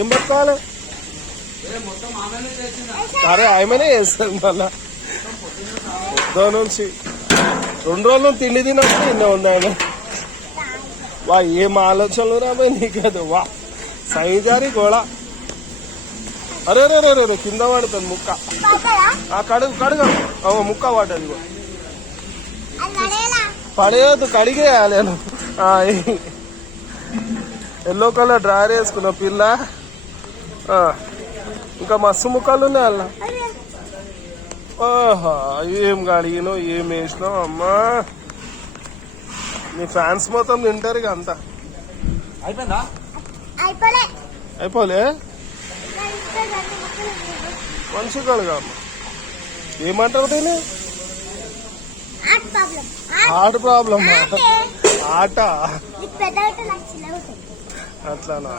ఏం పెట్టుకోవాలి? అరే ఆయమనే చేస్తుంది మళ్ళా పొద్దు నుంచి 2 రోజులు తిండి తినప్పుడు ఇన్నే ఉంది ఆయన. వా ఏం ఆలోచనలు రాబోయే నీకేదో. వా సైజారి గోళ. అరే రే రే రే కింద పడుతుంది ముక్క. కడుగు కడుగు ముక్క పడ్డది. పడేయద్దు, కడిగేయాలి. ఎల్లో కలర్ డ్రైర్ వేసుకున్న పిల్ల. ఇంకా మస్తు ముక్కలు ఉన్నాయి అలా. ఓహో ఏం కడిగినావు, ఏం వేసినావు అమ్మా. నీ ఫ్యాన్స్ మొత్తం తింటారు ఇక అంతా. అయిపోయిందా? అయిపోలే మంచి కడుగా. ఏమంటారు దీన్ని? Heart problem. ఆట అట్లానా?